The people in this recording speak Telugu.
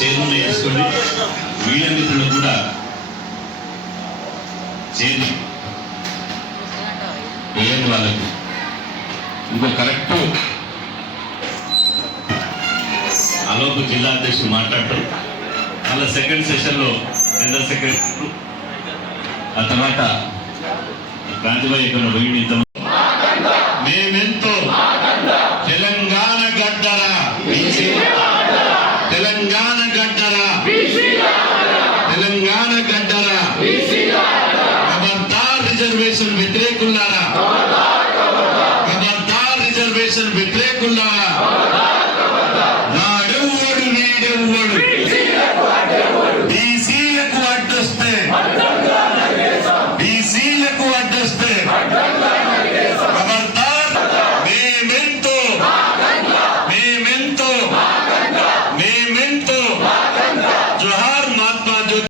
చేరున్న వేసుకొని మీడియా మిత్రులు కూడా చేరి వేయండి వాళ్ళకి. ఇంకో కరెక్ట్ అలోపు జిల్లా అధ్యక్షుడు మాట్లాడటం మళ్ళీ సెకండ్ సెషన్లో జనరల్ సెక్రటరీ. ఆ తర్వాత క్రాంతిభాయ్ ఇక్కడ పోయి రిజర్వేషన్ వ్యతిరేకుల్లారా? ఖబర్దార్ రిజర్వేషన్ వ్యతిరేకుల్లారా? నాడెవ్వడు వీడెవ్వడు బీసీలకు అడ్డొస్తే బీసీలకు అడ్డొస్తే ఖబర్దార్ మేమెంతో మేమెంతో మేమెంతో జోహార్